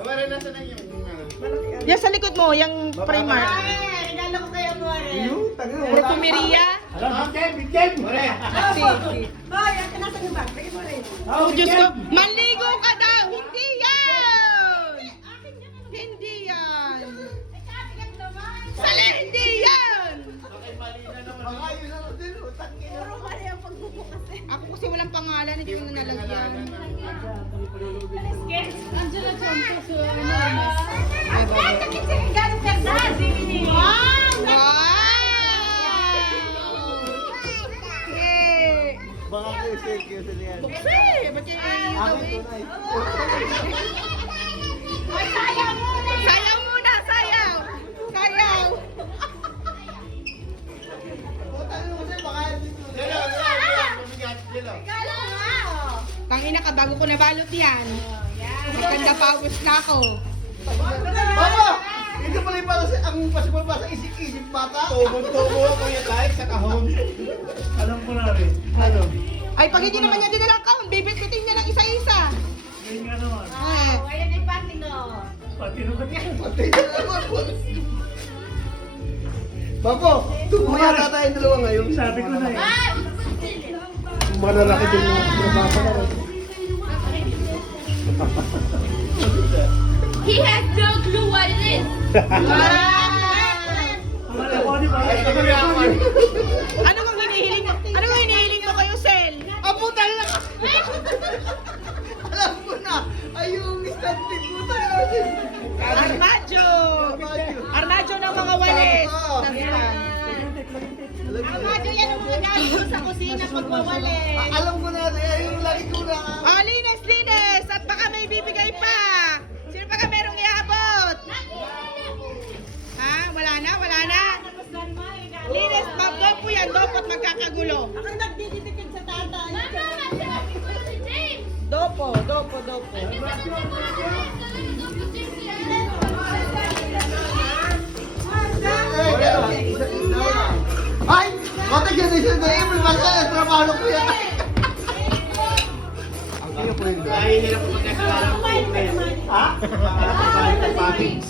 Wala nasa na yung Yan sa likod mo, yung Primark. Regalo ko kayo mo rin. Perfumeria. Bigyan! Wala! Si. Hoy, ang nasa yung bag. Bigyan mo rin. Oh, Diyos ko. Maligo ka daw. Hindi yan. Hindi yan. Sali, hindi yan. Puro mali ang pagbubukas eh. Ako kasi walang pangalan, hindi ko na nalagyan. Angela Chonto, so ano. Ay, sakit sa galing verdad. Wow! Hey! Baka kayo secure sa niyan. Buksi! Ba't yung gawin? Ay, sayang muna. Sayaw muna, sayaw! Sayaw! Regalo nga, oh. Tangina ka, bago ko nabalot yan. Maganda pawis na ako. Papa! Ito pala yung para ang pasipal pa sa isip-isip bata. Tubog-tubo ako yung kahit sa kahon. Alam ko na rin. Ano? Ay, pag hindi naman niya dinala ka, bibit-bitin niya ng isa-isa. Ngayon nga naman. Eh. Oh, ayan ay pati no. Pati naman yan. Patay na naman po. Bapo, tumaya na tayong dalawa ngayon. Sabi ko na eh. Malalaki din yung nabasa na rin. He has no clue what it is. Wala ko, di ba? Ay, ito yaman. Ano kung hinihiling mo? Ano kung hinihiling mo kayo, Sel? Apo tayo na. Alam ko na. Ay, yung instant puta natin. Armadjo! Armadjo ng mga walis. Armadyo yan ang mga gamit ko sa kusina pagwawali. Alam ko na. Ay, yung laki ko na. Oh, linis, linis! At baka may bibigay pa! Sino pa ka merong iabot? Ha? Wala na? Wala na? Linis, dopo yan, dopo at magkakagulo. Ako nagdidikit sa tata. Mama, sabi ko si James. Dopo, dopo. Ay! Mata dyan isa na eh. May masaya. Trabaho ko yan. Ang kaya po yun. Ay, hirap po magkakilala ko. Ha?